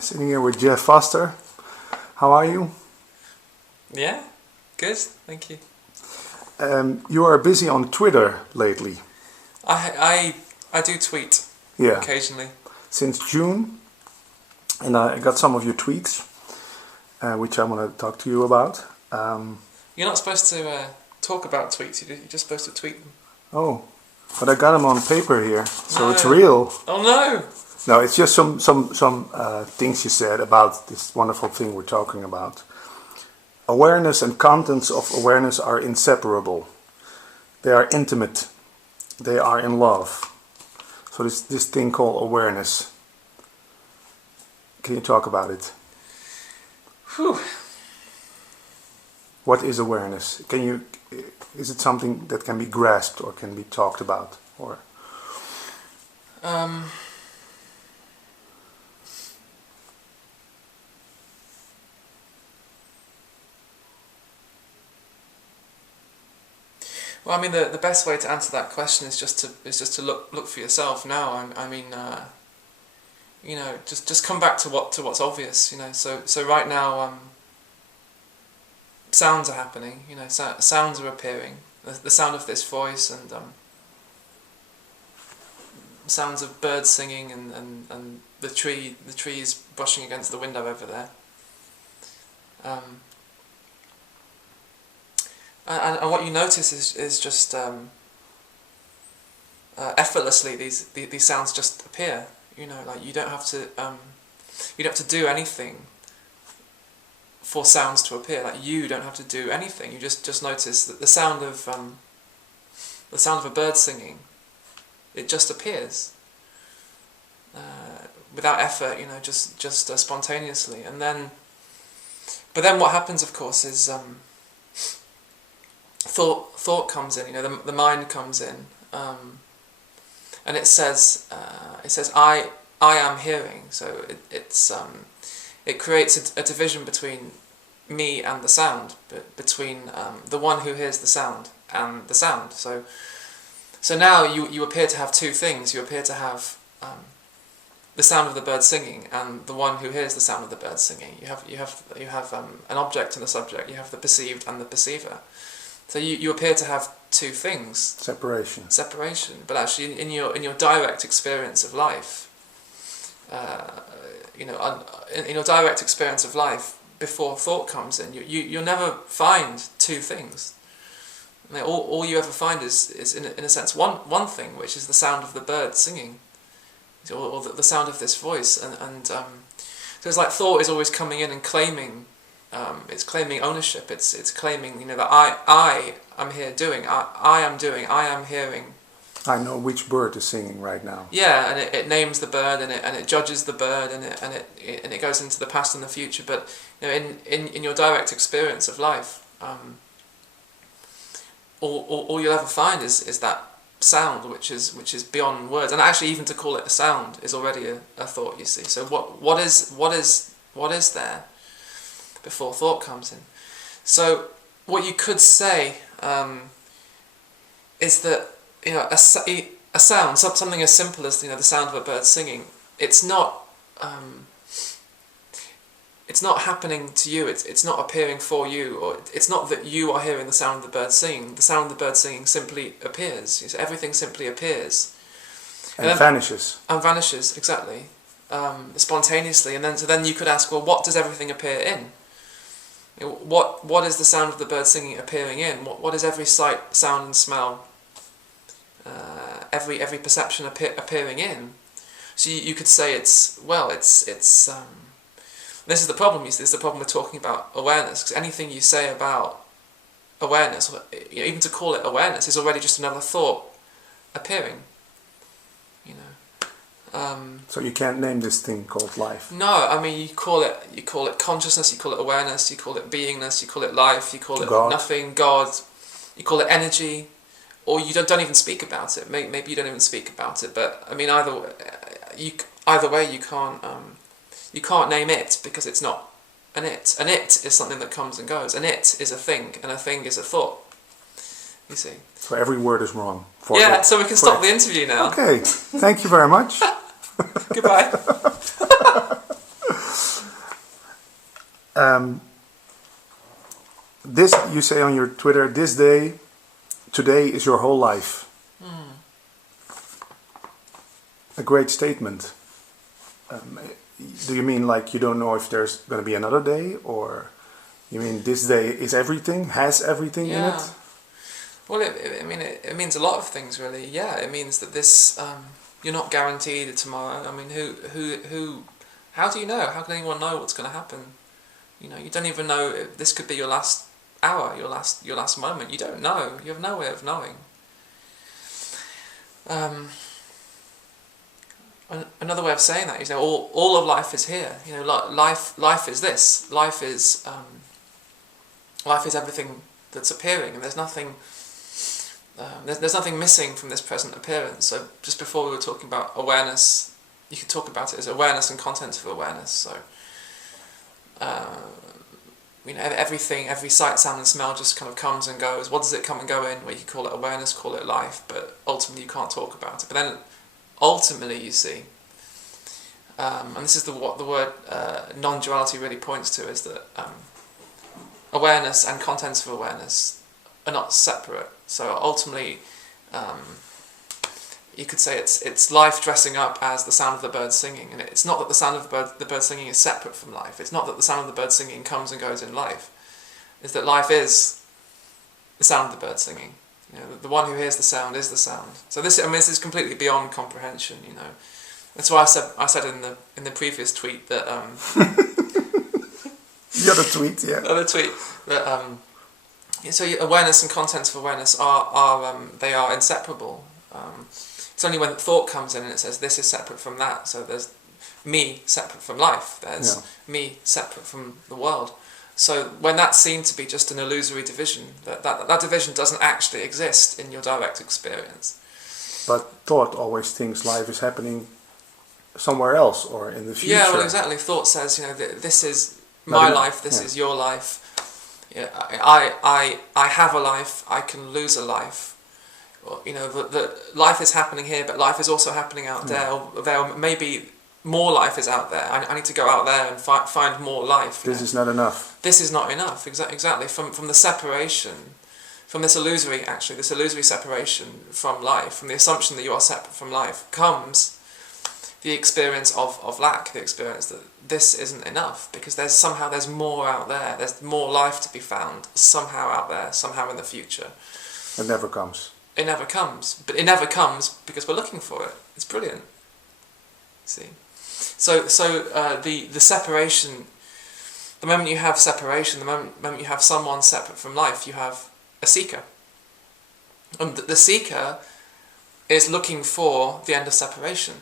Sitting here with Jeff Foster. How are you? Yeah, good, thank you. You are busy on Twitter lately. I do tweet occasionally. Since June, and I got some of your tweets, which I want to talk to you about. You're not supposed to talk about tweets. You're just supposed to tweet them. Oh, but I got them on paper here, so No. it's real. Oh no! No, it's just some things you said about this wonderful thing we're talking about. Awareness and contents of awareness are inseparable. They are intimate. They are in love. So this thing called awareness. Can you talk about it? Whew. What is awareness? Is it something that can be grasped or can be talked about? Or Well, I mean, the best way to answer that question is just to look for yourself now. I mean, just come back to what's obvious. So right now, sounds are happening. Sounds are appearing. The sound of this voice and sounds of birds singing and the trees brushing against the window over there. And what you notice is just effortlessly these sounds just appear. Like you don't have to do anything for sounds to appear. Like you don't have to do anything. You just notice that the sound of a bird singing, it just appears without effort. Just spontaneously. But then what happens, of course, is thought comes in. The mind comes in, and it says I am hearing. So it creates a division between me and the sound, between the one who hears the sound and the sound. So now you appear to have two things. You appear to have the sound of the bird singing and the one who hears the sound of the bird singing. You have an object and a subject. You have the perceived and the perceiver. So you appear to have two things. Separation. But actually, in your direct experience of life, in your direct experience of life, before thought comes in, you'll never find two things. All you ever find is in a sense one thing, which is the sound of the bird singing, or the sound of this voice, and so it's like thought is always coming in and claiming. It's claiming ownership. It's claiming that I am here doing. I am doing. I am hearing. I know which bird is singing right now. Yeah, and it names the bird and it judges the bird and it goes into the past and the future. But in your direct experience of life, all you'll ever find is that sound which is beyond words. And actually, even to call it a sound is already a thought. You see. So what is there before thought comes in? So what you could say is that a sound, something as simple as the sound of a bird singing, it's not happening to you. It's not appearing for you, or it's not that you are hearing the sound of the bird singing. The sound of the bird singing simply appears. Everything simply appears and vanishes. And vanishes, exactly, spontaneously. And then you could ask, well, what does everything appear in? What is the sound of the bird singing appearing in? What is every sight, sound, and smell? Every perception appearing in. So you could say it's this is the problem. This is the problem with talking about awareness. Because anything you say about awareness, even to call it awareness, is already just another thought appearing. So you can't name this thing called life. No, I mean you call it consciousness, you call it awareness, you call it beingness, you call it life, you call it God. Nothing, God, you call it energy, or you don't even speak about it. Maybe you don't even speak about it. But I mean either way you can't name it because it's not an it. An it is something that comes and goes. An it is a thing, and a thing is a thought. You see. So every word is wrong. So we can stop the interview now. Okay, thank you very much. Goodbye. This, you say on your Twitter, today is your whole life. A great statement. Do you mean like you don't know if there's going to be another day, or you mean this day is everything, has everything in it? Well, it means a lot of things, really. Yeah, it means that this you're not guaranteed tomorrow. I mean, who? How do you know? How can anyone know what's going to happen? You know, you don't even know if this could be your last hour, your last moment. You don't know. You have no way of knowing. Another way of saying that is, you know, all of life is here. You know, life is this. Life is everything that's appearing, and there's nothing. There's nothing missing from this present appearance. So just before we were talking about awareness, you could talk about it as awareness and content of awareness. So you know, everything, every sight, sound, and smell just kind of comes and goes. What does it come and go in? Well, you can call it awareness, call it life, but ultimately you can't talk about it. But then ultimately, you see, and this is what the word non-duality really points to, is that awareness and contents of awareness are not separate. So ultimately, you could say it's life dressing up as the sound of the bird singing, and it's not that the sound of the bird singing is separate from life. It's not that the sound of the bird singing comes and goes in life. It's that life is the sound of the bird singing. You know, the one who hears the sound is the sound. So this is completely beyond comprehension. You know, that's why I said in the previous tweet that the other tweet, yeah. The other tweet that so awareness and contents of awareness are inseparable. It's only when thought comes in and it says this is separate from that. So there's me separate from life. There's me separate from the world. So when that's seen to be just an illusory division, that division doesn't actually exist in your direct experience. But thought always thinks life is happening somewhere else or in the future. Yeah, well, exactly. Thought says, you know, this is my life, this is your life. Yeah, I have a life, I can lose a life. Or, you know, the life is happening here, but life is also happening out there. Or there may be more life is out there. I need to go out there and find more life. This is not enough. This is not enough. Exactly. From the separation, from this illusory separation from life, from the assumption that you are separate from life, comes the experience of lack, the experience that this isn't enough, because there's more out there. There's more life to be found somehow out there, somehow in the future. It never comes. It never comes. But it never comes because we're looking for it. It's brilliant. See? So the separation, the moment you have separation, the moment you have someone separate from life, you have a seeker. And the seeker is looking for the end of separation.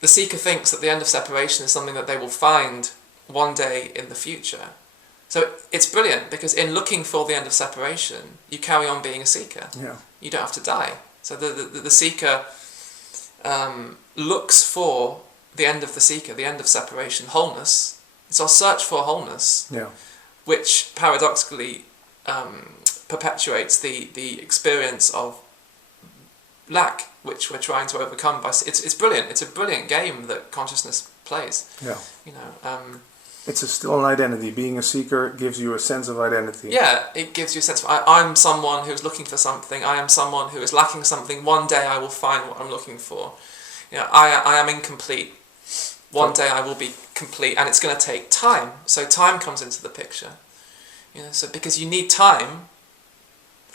The seeker thinks that the end of separation is something that they will find one day in the future. So it's brilliant, because in looking for the end of separation, you carry on being a seeker. Yeah. You don't have to die. So the seeker looks for the end of the seeker, the end of separation, wholeness. It's our search for wholeness, which paradoxically perpetuates the experience of lack, which we're trying to overcome. It's brilliant. It's a brilliant game that consciousness plays. Yeah. You know. It's still an identity. Being a seeker gives you a sense of identity. Yeah, it gives you a sense of, I'm someone who's looking for something. I am someone who is lacking something. One day I will find what I'm looking for. You know, I am incomplete. One day I will be complete, and it's going to take time. So time comes into the picture. You know, so because you need time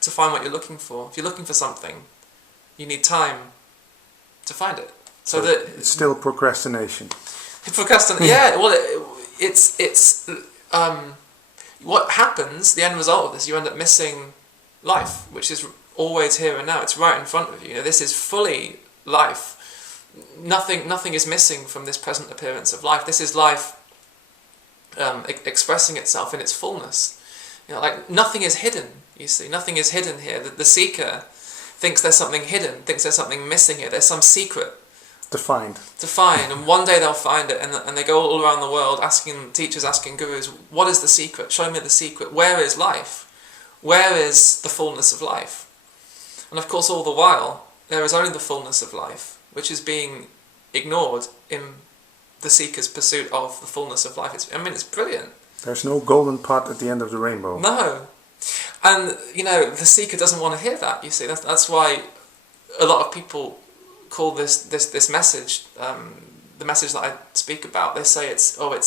to find what you're looking for. If you're looking for something, you need time to find it. So that it's still procrastination. Yeah. Well, it's what happens. The end result of this, you end up missing life, which is always here and now. It's right in front of you. You know, this is fully life. Nothing is missing from this present appearance of life. This is life expressing itself in its fullness. You know, like nothing is hidden. You see, nothing is hidden here. The seeker thinks there's something hidden, thinks there's something missing here. There's some secret to find, and one day they'll find it, and they go all around the world asking teachers, asking gurus, what is the secret? Show me the secret. Where is life? Where is the fullness of life? And of course, all the while, there is only the fullness of life, which is being ignored in the seeker's pursuit of the fullness of life. It's brilliant. There's no golden pot at the end of the rainbow. No. And, the seeker doesn't want to hear that, you see. That's why a lot of people call this message, the message that I speak about, they say it's a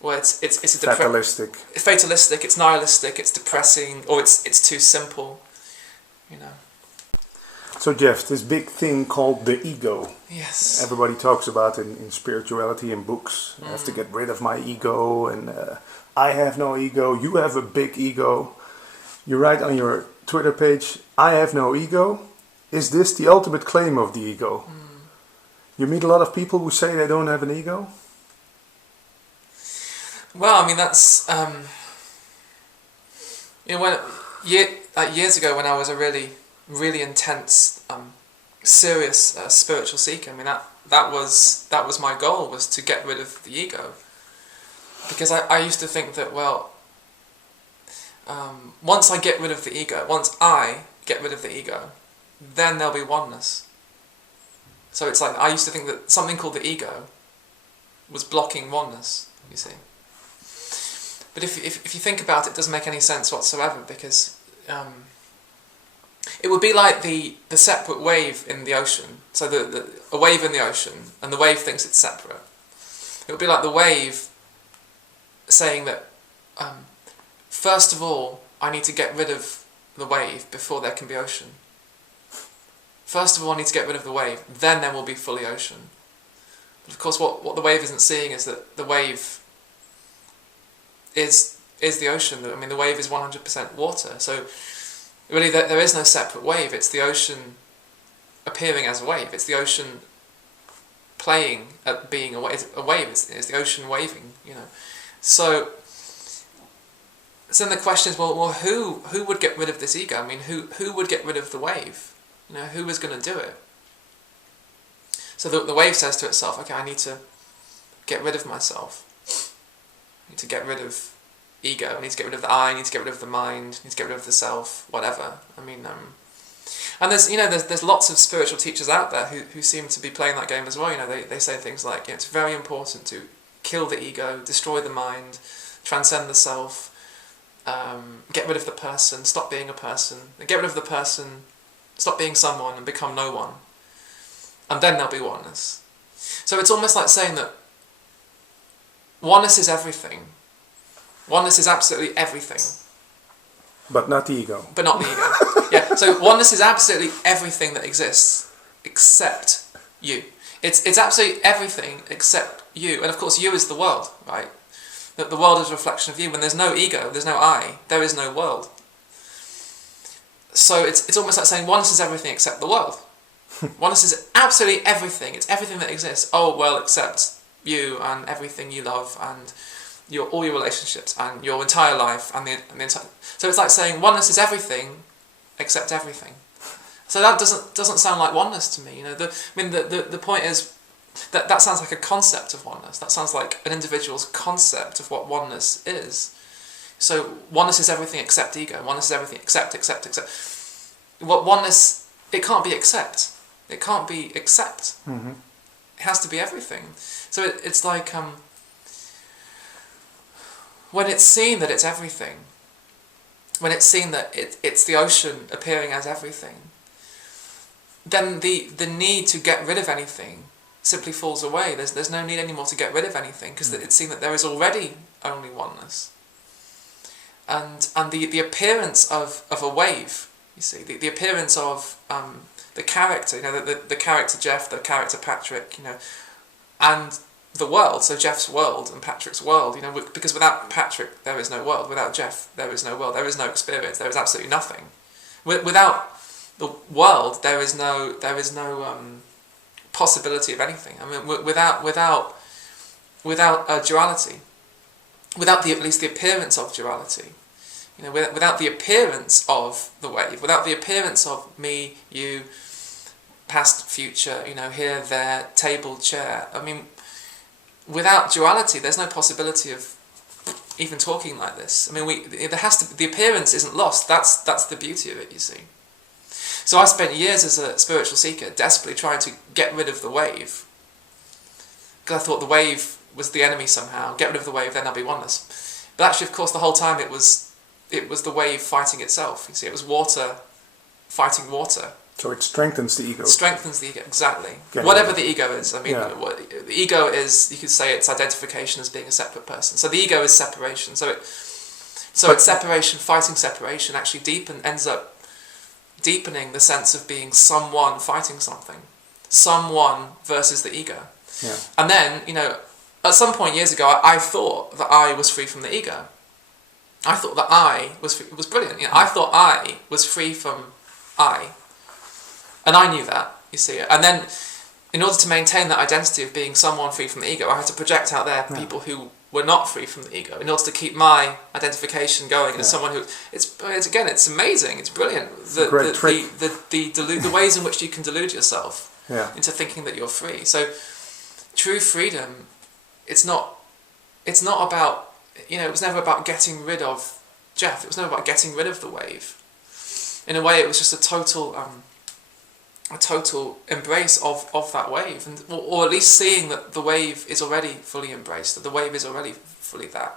Fatalistic. Fatalistic, it's nihilistic, it's depressing, or it's too simple, So Jeff, this big thing called the ego. Yes. Everybody talks about in spirituality and books. I have to get rid of my ego, and I have no ego. You have a big ego. You write on your Twitter page, I have no ego. Is this the ultimate claim of the ego? You meet a lot of people who say they don't have an ego? Well, that's years ago when I was a really, really intense, serious spiritual seeker. That was my goal, was to get rid of the ego, because I used to think that, well, once I get rid of the ego, then there'll be oneness. So it's like I used to think that something called the ego was blocking oneness, you see. But if you think about it, it doesn't make any sense whatsoever, because it would be like the separate wave in the ocean. So a wave in the ocean, and the wave thinks it's separate. It would be like the wave saying that, first of all, I need to get rid of the wave before there can be ocean. First of all, I need to get rid of the wave, then there will be fully ocean. But of course, what the wave isn't seeing is that the wave is the ocean. The wave is 100% water. So really, there is no separate wave. It's the ocean appearing as a wave. It's the ocean playing at being a wave. It's the ocean waving. So then the question is, well, who would get rid of this ego? Who would get rid of the wave? Who was going to do it? So the wave says to itself, okay, I need to get rid of myself. I need to get rid of ego. I need to get rid of the I. I need to get rid of the mind. I need to get rid of the self. Whatever. And there's lots of spiritual teachers out there who seem to be playing that game as well. They say things like, it's very important to kill the ego, destroy the mind, transcend the self, get rid of the person, stop being a person, get rid of the person, stop being someone and become no one, and then there'll be oneness. So it's almost like saying that oneness is everything. Oneness is absolutely everything. But not the ego. But not the ego. Yeah. So oneness is absolutely everything that exists, except you. It's absolutely everything except you. And of course, you is the world, right? That the world is a reflection of you. When there's no ego, there's no I, there is no world. So it's almost like saying oneness is everything except the world. Oneness is absolutely everything. It's everything that exists. Oh, well, except you and everything you love and all your relationships and your entire life and the entire. So it's like saying oneness is everything except everything. So that doesn't sound like oneness to me. The point is that sounds like a concept of oneness. That sounds like an individual's concept of what oneness is. So oneness is everything except ego. Oneness is everything except. What oneness, it can't be except. It can't be except. Mm-hmm. It has to be everything. So it's like when it's seen that it's everything, when it's seen that it's the ocean appearing as everything, then the need to get rid of anything simply falls away. There's no need anymore to get rid of anything, because it's seen that there is already only oneness. And the appearance of a wave, you see, the appearance of the character, the character Jeff, the character Patrick, and the world, so Jeff's world and Patrick's world, because without Patrick there is no world, without Jeff there is no world, there is no experience, there is absolutely nothing. Without the world there is no possibility of anything. Without duality, without at least the appearance of duality, without the appearance of the wave, without the appearance of me, you, past, future, here, there, table, chair. Without duality, there's no possibility of even talking like this. There has to. The appearance isn't lost. That's the beauty of it, you see. So I spent years as a spiritual seeker desperately trying to get rid of the wave, because I thought the wave was the enemy somehow. Get rid of the wave, then I'll be oneness. But actually, of course, the whole time it was the wave fighting itself. You see, it was water fighting water. So it strengthens the ego. It strengthens the ego, exactly. Okay. Whatever the ego is. I mean, Yeah. the ego is, you could say, it's identification as being a separate person. So the ego is separation. So it's separation, fighting separation, actually ends up deepening the sense of being someone fighting something. Someone versus the ego. Yeah. And then, at some point years ago, I thought that I was free from the ego. I thought that I was free. It was brilliant. I thought I was free from I. And I knew that, you see. And then, in order to maintain that identity of being someone free from the ego, I had to project out there people who were not free from the ego, in order to keep my identification going as someone who... It's amazing, it's brilliant. A great trick. The ways in which you can delude yourself into thinking that you're free. So, true freedom, it's not about... it was never about getting rid of Jeff. It was never about getting rid of the wave. In a way, it was just a total embrace of that wave, and or at least seeing that the wave is already fully embraced, that the wave is already fully that.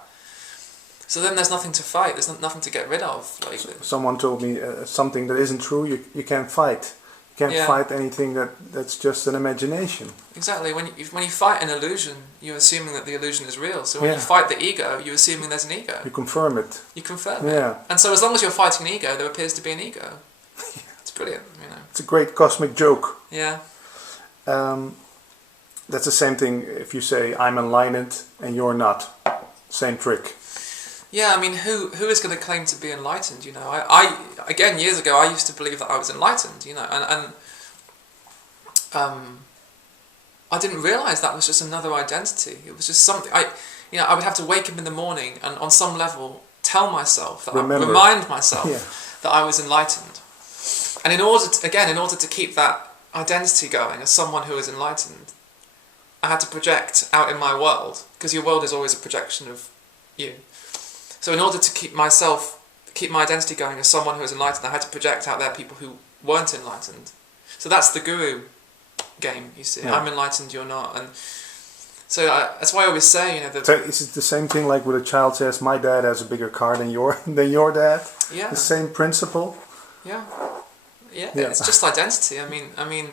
So then there's nothing to fight. There's nothing to get rid of. Someone told me something that isn't true. You can't fight. You can't fight anything that's just an imagination. Exactly. When you fight an illusion, you're assuming that the illusion is real. So when you fight the ego, you're assuming there's an ego. You confirm it. You confirm it. And so as long as you're fighting an ego, there appears to be an ego. It's brilliant. It's a great cosmic joke. Yeah. That's the same thing if you say I'm enlightened and you're not. Same trick. Yeah, I mean, who is going to claim to be enlightened? I again, years ago, I used to believe that I was enlightened. And I didn't realize that was just another identity. It was just something I would have to wake up in the morning and on some level tell myself that remind myself that I was enlightened. And in order to keep that identity going as someone who is enlightened, I had to project out in my world, because your world is always a projection of you. So in order to keep my identity going as someone who is enlightened, I had to project out there people who weren't enlightened. So that's the guru game, you see. Yeah. I'm enlightened, you're not. And so that's why I always say, So is it the same thing like when a child says, my dad has a bigger car than your dad? Yeah. The same principle? Yeah. Yeah, it's just identity. I mean,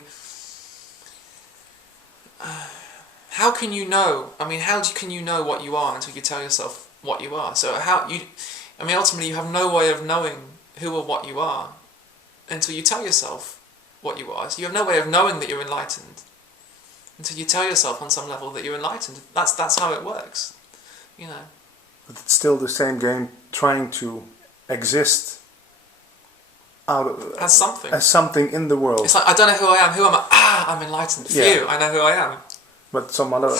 how can you know? How can you know what you are until you tell yourself what you are? So ultimately, you have no way of knowing who or what you are until you tell yourself what you are. So you have no way of knowing that you're enlightened until you tell yourself on some level that you're enlightened. That's how it works, But it's still the same game, trying to exist as something in the world. It's like, I don't know who I am. Who am I? I'm enlightened. Phew, I know who I am. But some other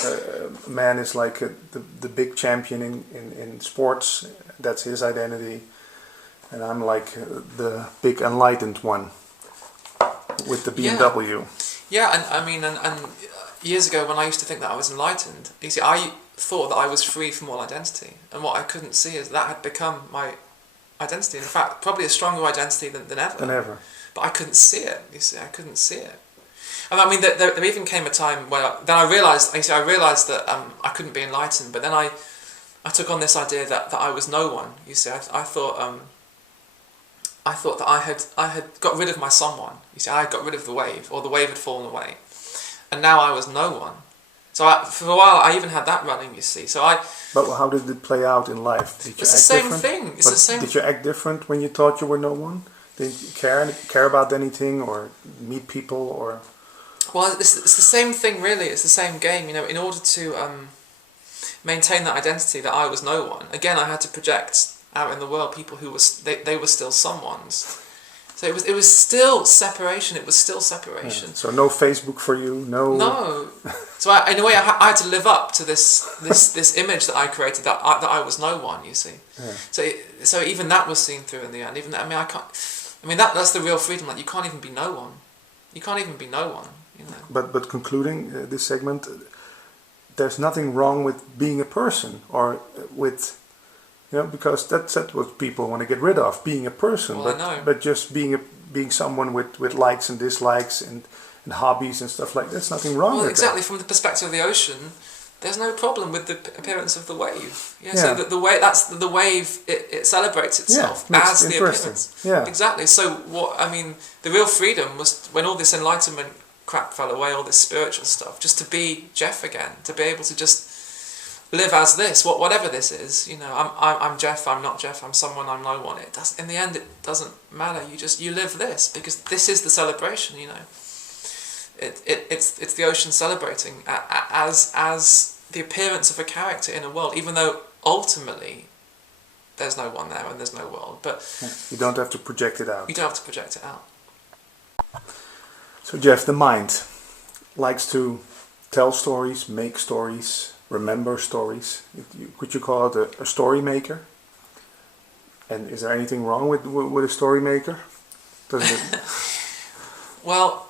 man is like the big champion in sports. That's his identity. And I'm like the big enlightened one with the BMW. Yeah, and years ago when I used to think that I was enlightened, you see, I thought that I was free from all identity. And what I couldn't see is that had become my identity. In fact, probably a stronger identity than ever. But I couldn't see it. You see, I couldn't see it. And there even came a time where I realised that I couldn't be enlightened. But then I took on this idea that I was no one. You see, I thought that I had got rid of my someone. You see, I had got rid of the wave, or the wave had fallen away, and now I was no one. So for a while, I even had that running. You see, But how did it play out in life? It's the same thing. It's the same. Did you act different when you thought you were no one? Did you care about anything or meet people or? Well, it's the same thing really. It's the same game. In order to maintain that identity that I was no one, again I had to project out in the world people who they were still someone's. So it was still separation. It was still separation. Yeah. So no Facebook for you, no. No. So in a way, I had to live up to this image that I created that I was no one. You see. Yeah. So even that was seen through in the end. Even I can't. That's the real freedom. Like you can't even be no one. You can't even be no one. But concluding this segment, there's nothing wrong with being a person or with. Because that's what people want to get rid of, being a person. Well, but just being someone with likes and dislikes and and hobbies and stuff like that. There's nothing wrong Well, with exactly. From the perspective of the ocean, there's no problem with the appearance of the wave. Yeah. So Yeah. the way that's the wave. It celebrates itself makes as it the interesting. appearance. Yeah. Exactly. So what I mean, the real freedom was when all this enlightenment crap fell away, all this spiritual stuff, just to be Jeff again, to be able to just live as this, whatever this is. You know, I'm Jeff. I'm not Jeff. I'm someone. I'm no one. It does. In the end, it doesn't matter. You live this because this is the celebration. You know. It's the ocean celebrating as the appearance of a character in a world, even though ultimately there's no one there and there's no world. But You don't have to project it out. you don't have to project it out. So Jeff, the mind likes to tell stories, make stories, remember stories. Could you call it a story maker? And is there anything wrong with a story maker? Doesn't it? Well,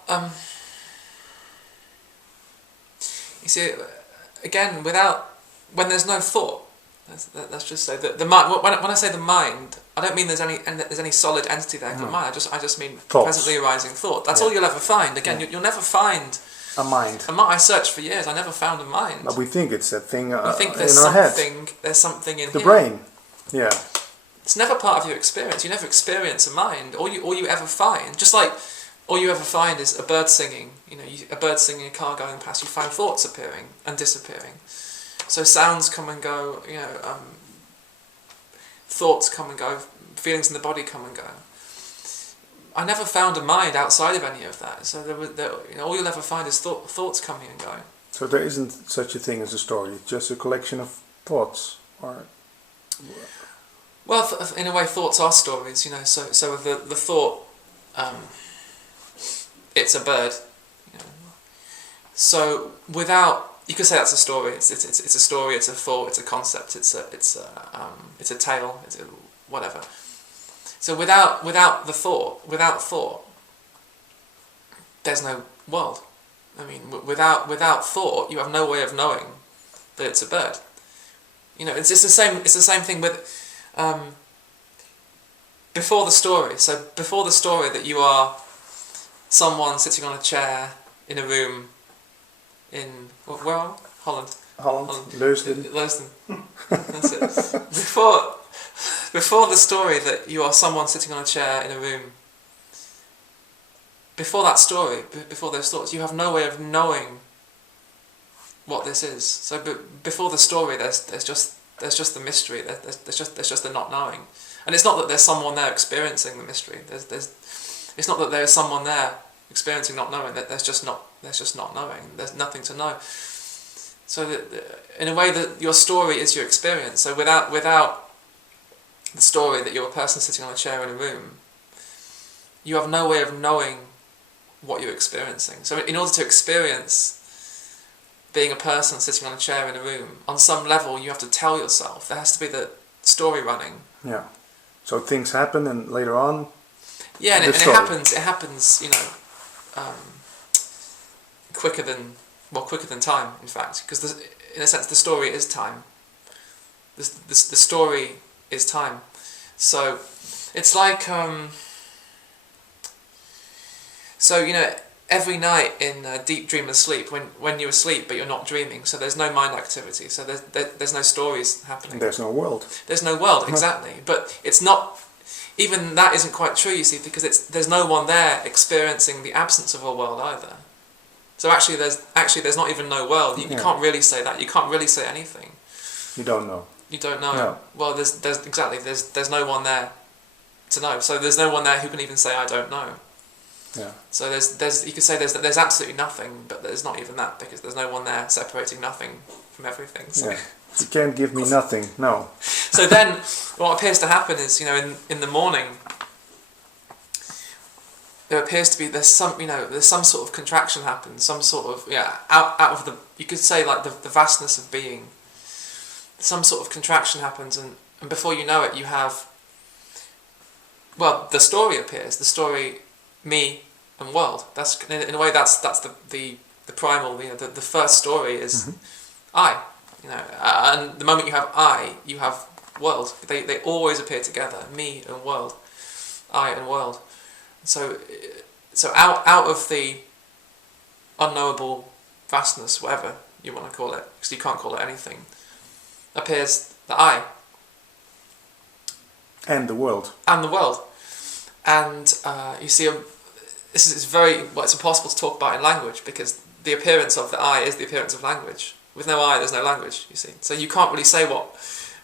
you see, again, when there's no thought. Let's just say that the mind. When I say the mind, I don't mean there's any solid entity there called mind. I just mean Thoughts. presently arising thought. That's all you'll ever find. Again, you'll never find A mind. a mind. I searched for years. I never found a mind. But we think it's that thing I think in there's our head. something. There's something in The here. brain. Yeah. It's never part of your experience. You never experience a mind. All you ever find, just like all you ever find is a bird singing. You know, a bird singing, a car going past. You find thoughts appearing and disappearing. So sounds come and go. You know, thoughts come and go. Feelings in the body come and go. I never found a mind outside of any of that. So all you'll ever find is thoughts coming and going. So there isn't such a thing as a story. It's just a collection of thoughts. Or Well, in a way, thoughts are stories. You know, so the thought, it's a bird. You know. So without, you could say that's a story. It's a story. It's a thought. It's a concept. It's a tale. It's whatever. So without thought, there's no world. I mean, without thought, you have no way of knowing that it's a bird. You know, it's the same. It's the same thing with before the story. So before the story that you are someone sitting on a chair in a room in where are we? Holland. Leusden. Leusden. That's it. Before the story that you are someone sitting on a chair in a room. Before that story, before those thoughts, you have no way of knowing what this is. So before the story, there's just the mystery. There's just the not knowing. And it's not that there's someone there experiencing the mystery. It's not that there's someone there experiencing not knowing. There's just not knowing. There's nothing to know. So in a way, that your story is your experience. So without the story that you're a person sitting on a chair in a room, you have no way of knowing what you're experiencing. So in order to experience being a person sitting on a chair in a room, on some level you have to tell yourself. There has to be the story running. Yeah. So things happen, and later on. Yeah, and it story. happens. You know, quicker than time. In fact, because in a sense the story is time. The story is time. So it's like so you know, every night in deep dreamless sleep, when you're asleep but you're not dreaming, so there's no mind activity, so there's no stories happening. There's no world. There's no world, exactly. But it's not, even that isn't quite true, you see, because there's no one there experiencing the absence of a world either. So actually there's not even no world. You can't really say that. You can't really say anything. You don't know. You don't know. No. Well, there's no one there to know. So there's no one there who can even say I don't know. Yeah. So there's you could say there's absolutely nothing, but there's not even that, because there's no one there separating nothing from everything. So. Yeah. You can't give me nothing. No. So then, what appears to happen is, you know, in the morning, there appears to be there's some sort of contraction happens, some sort of out of the, you could say, like the vastness of being. Some sort of contraction happens, and before you know it, you have. Well, the story appears. The story, me and world. That's in a way that's the primal. You know, the first story is I. You know, and the moment you have I, you have world. They always appear together. Me and world, I and world. So out of the unknowable vastness, whatever you want to call it, because you can't call it anything, appears the I. And the world. And the world. And you see, this is very, well, it's impossible to talk about in language, because the appearance of the I is the appearance of language. With no I, there's no language, you see. So you can't really say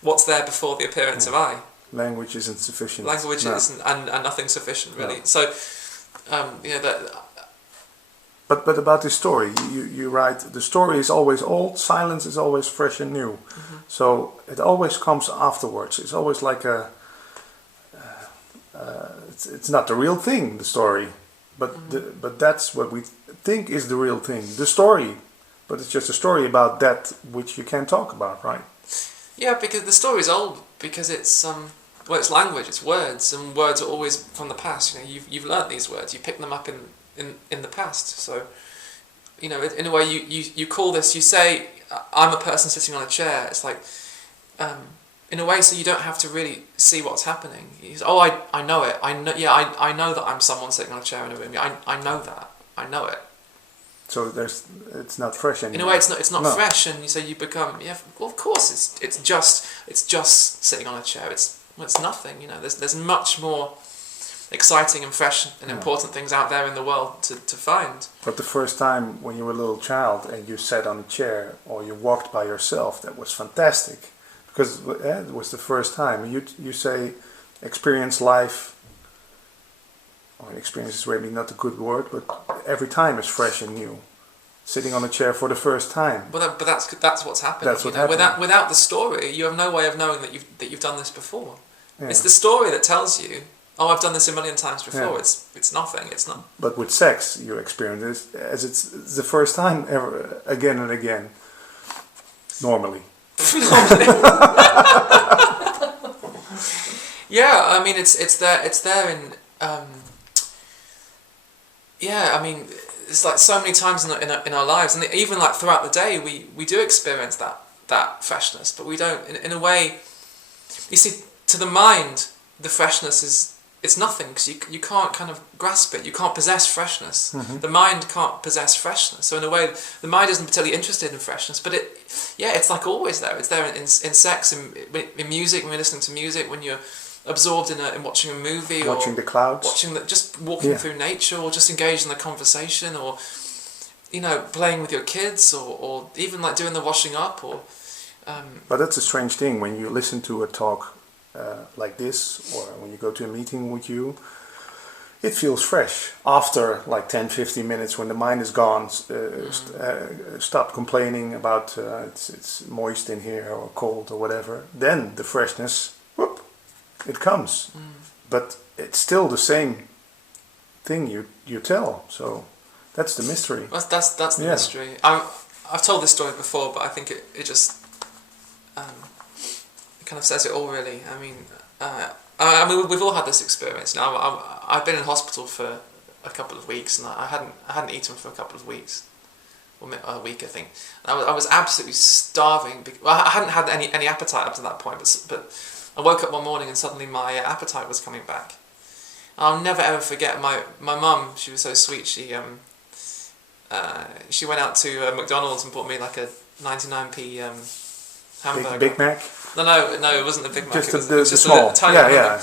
what's there before the appearance of I. Language isn't sufficient. Language isn't, and nothing's sufficient, really. No. So, that... But about this story, you write, the story is always old, silence is always fresh and new. Mm-hmm. So it always comes afterwards. It's always like it's not the real thing, the story, but mm-hmm. But that's what we think is the real thing, the story. But it's just a story about that which you can't talk about, right? Yeah, because the story's old, because it's it's language, it's words, and words are always from the past. You've learnt these words, you pick them up in the past. So, in a way, you call this, you say, I'm a person sitting on a chair. It's like, in a way, so you don't have to really see what's happening. You say, I know it. I know that I'm someone sitting on a chair in a room. I know that. I know it. So it's not fresh anymore. In a way, it's not fresh, and so you become, well, of course, it's just sitting on a chair. It's nothing. There's much more exciting and fresh and important things out there in the world to find. But the first time when you were a little child and you sat on a chair or you walked by yourself, that was fantastic, because it was the first time. You say experience life. Or experience is maybe not a good word, but every time is fresh and new. Sitting on a chair for the first time. But that's what's happening. That's what's happening. Without the story, you have no way of knowing that you've done this before. Yeah. It's the story that tells you, I've done this a million times before. Yeah. It's nothing. It's not. But with sex, you experience it as it's the first time ever, again and again. Normally. Yeah, I mean it's there in. Yeah, I mean, it's like so many times in our lives, and even like throughout the day, we do experience that freshness, but we don't. In a way, you see, to the mind, the freshness it's nothing, because you can't kind of grasp it. You can't possess freshness. Mm-hmm. The mind can't possess freshness. So in a way, the mind isn't particularly interested in freshness, but it's like always there. It's there in sex, in music, when you're listening to music, when you're absorbed in watching a movie, watching the clouds, just walking through nature, or just engaged in the conversation, or playing with your kids, or even like doing the washing up, or. But that's a strange thing when you listen to a talk like this, or when you go to a meeting with you. It feels fresh after like 10-15 minutes, when the mind is gone. Stop complaining about it's moist in here or cold or whatever. Then the freshness, whoop. It comes, but it's still the same thing you tell. So that's the mystery. That's the mystery. I've told this story before, but I think it just it kind of says it all, really. I mean, we've all had this experience. Now I've been in hospital for a couple of weeks, and I hadn't eaten for a couple of weeks, or a week, I think. And I was absolutely starving. I hadn't had any appetite up to that point, but I woke up one morning and suddenly my appetite was coming back. I'll never ever forget my mum. She was so sweet. She went out to McDonald's and bought me like a 99p hamburger. Big Mac? No, it wasn't a Big Mac. Just it was the small. A tiny yeah.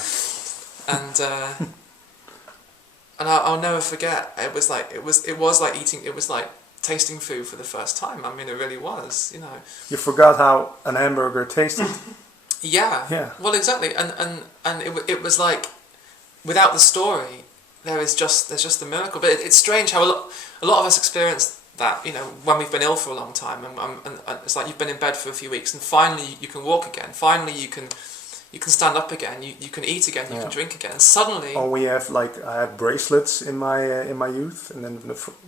And I'll never forget. It was like eating. It was like tasting food for the first time. I mean, it really was. You forgot how an hamburger tasted. Yeah. Well, exactly, and it was like, without the story, there's just the miracle. But it's strange how a lot of us experience that. When we've been ill for a long time, and it's like you've been in bed for a few weeks, and finally you can walk again. Finally you can stand up again. You can eat again. You can drink again. And suddenly. Or we have I had bracelets in my youth, and then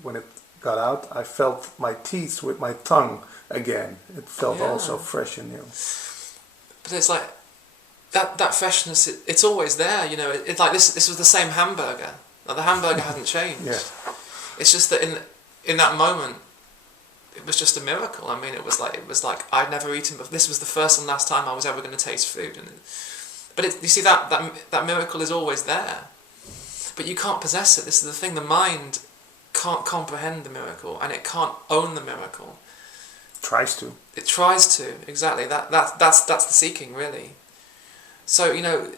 when it got out, I felt my teeth with my tongue again. It felt also fresh and new. But it's like that freshness. It's always there, It's like this was the same hamburger. Like the hamburger hadn't changed. Yeah. It's just that in that moment, it was just a miracle. I mean, it was like I'd never eaten before. This was the first and last time I was ever going to taste food. But you see that miracle is always there. But you can't possess it. This is the thing. The mind can't comprehend the miracle, and it can't own the miracle. Tries to. It tries to, exactly. That's the seeking, really. So, you know,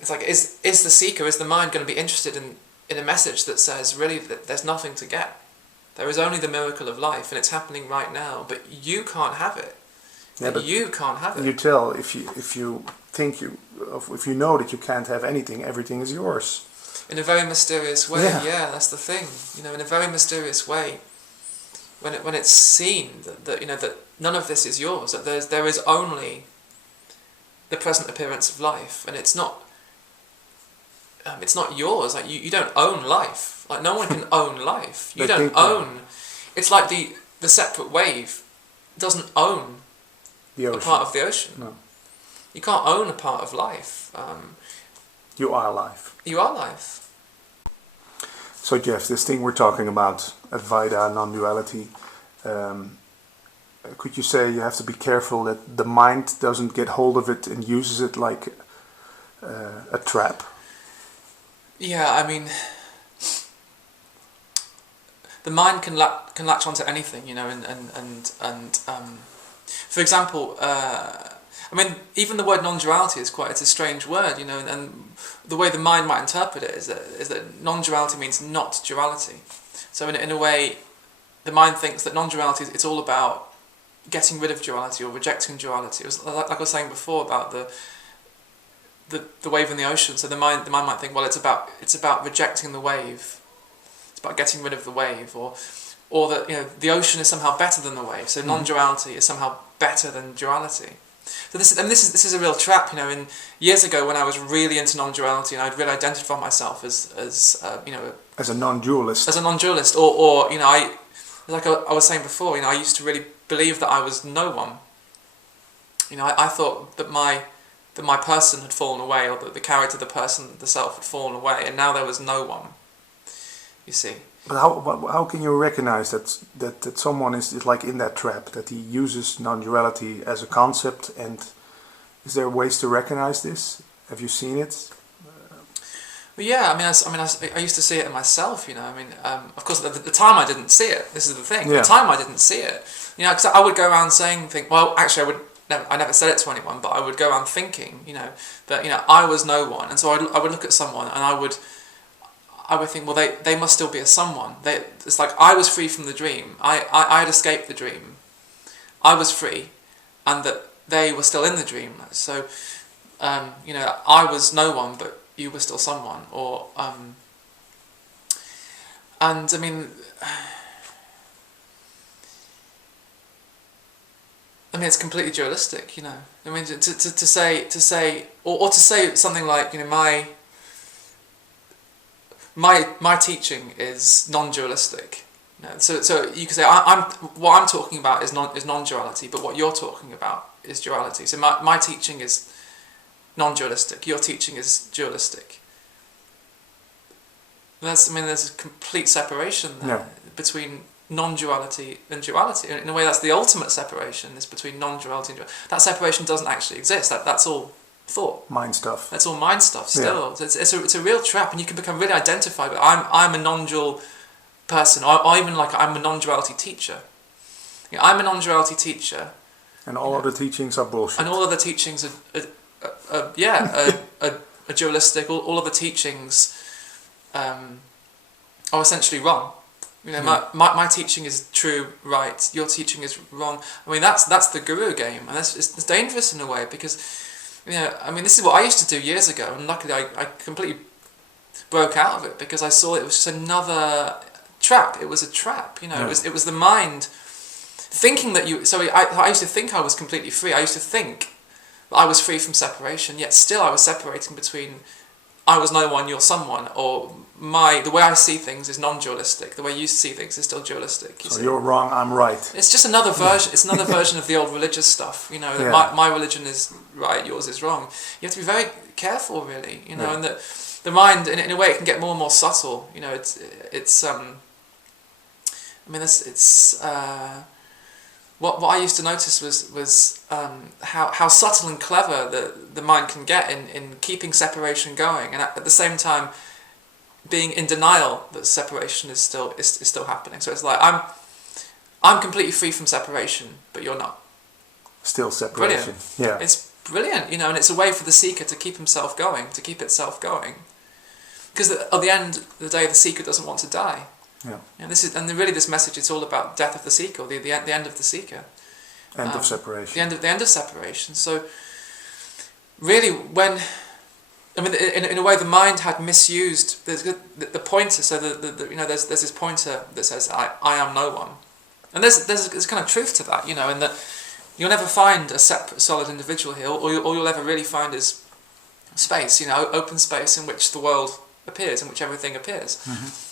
it's like, is the seeker, is the mind going to be interested in a message that says, really, that there's nothing to get? There is only the miracle of life, and it's happening right now, but you can't have it. Yeah, but you can't have it. You tell, if you think if you know that you can't have anything, everything is yours. In a very mysterious way, Yeah. yeah, that's the thing. You know, in a very mysterious way, when it's seen that you know that none of this is yours, that there is only the present appearance of life, and it's not yours. Like you don't own life. Like no one can own life. You don't own. It's like the separate wave doesn't own The ocean. a part of the ocean. No. You can't own a part of life. You are life. You are life. So Jeff, this thing we're talking about, Advaita, non-duality, could you say you have to be careful that the mind doesn't get hold of it and uses it like a trap? Yeah, I mean, the mind can latch onto anything, you know, and for example, I mean, even the word non-duality it's a strange word, you know, and the way the mind might interpret it is that non-duality means not duality. So in a way, the mind thinks that non-duality, it's all about getting rid of duality or rejecting duality. It was like I was saying before about the wave in the ocean. So the mind might think, well, it's about rejecting the wave. It's about getting rid of the wave, or that, you know, the ocean is somehow better than the wave. So non-duality is somehow better than duality. So this is a real trap, you know. In years ago, when I was really into non-duality, and I'd really identify myself as you know, as a non-dualist. as a non-dualist, or you know, I was saying before, you know, I used to really believe that I was no one. You know, I thought that my person had fallen away, or that the character, the person, the self had fallen away, and now there was no one. You see. But how can you recognize that someone is like in that trap, that he uses non-duality as a concept, and is there ways to recognize this? Have you seen it? Well, yeah, I used to see it in myself, you know. I mean, of course, at the time I didn't see it. This is the thing. Yeah. At the time I didn't see it, you know, because I would go around well, actually, I never said it to anyone, but I would go around thinking, you know, that, you know, I was no one, and so I would look at someone and I would think, well, they must still be a someone. It's like I was free from the dream. I had escaped the dream. I was free, and that they were still in the dream. So, you know, I was no one, but you were still someone. Or, and I mean, it's completely dualistic, you know. I mean, to say or to say something like, you know, my teaching is non-dualistic. You know, so you could say what I'm talking about is non-duality, but what you're talking about is duality. So my teaching is non-dualistic. Your teaching is dualistic. There's a complete separation there between non-duality and duality. In a way, that's the ultimate separation, is between non-duality and duality. That separation doesn't actually exist. That's all thought. Mind stuff. That's all mind stuff still. Yeah. It's a real trap, and you can become really identified with, I'm a non-dual person, or even like I'm a non-duality teacher. You know, I'm a non-duality teacher. And all other teachings are bullshit. And all other teachings are dualistic. All other teachings are essentially wrong. You know, my teaching is true, right? Your teaching is wrong. I mean, that's the guru game, and it's dangerous in a way, because, you know, I mean, this is what I used to do years ago, and luckily I completely broke out of it, because I saw it was just another trap. It was a trap, you know. It was the mind thinking that you. So I used to think I was completely free. I used to think that I was free from separation, yet still I was separating between I was no one, you're someone, or the way I see things is non-dualistic. The way you see things is still dualistic. So you're wrong, I'm right. It's just another version. It's another version of the old religious stuff. You know, that my religion is right, yours is wrong. You have to be very careful, really. You know, and that the mind, in a way, it can get more and more subtle. You know, it's. I mean, it's. What I used to notice was how subtle and clever the mind can get in keeping separation going, and at the same time being in denial that separation is still happening. So it's like I'm completely free from separation, but you're not. Still separation. Brilliant. Yeah. It's brilliant, and it's a way for the seeker to keep himself going, to keep itself going. Because at the end of the day, the seeker doesn't want to die. Yeah. And really this message is all about death of the seeker, or the end of the seeker. End of separation. The end of separation. So really, in a way, the mind had misused the pointer. So there's this pointer that says I am no one, and there's kind of truth to that, in that you'll never find a separate, solid individual here. All you'll ever really find is space, open space in which the world appears, in which everything appears. Mm-hmm.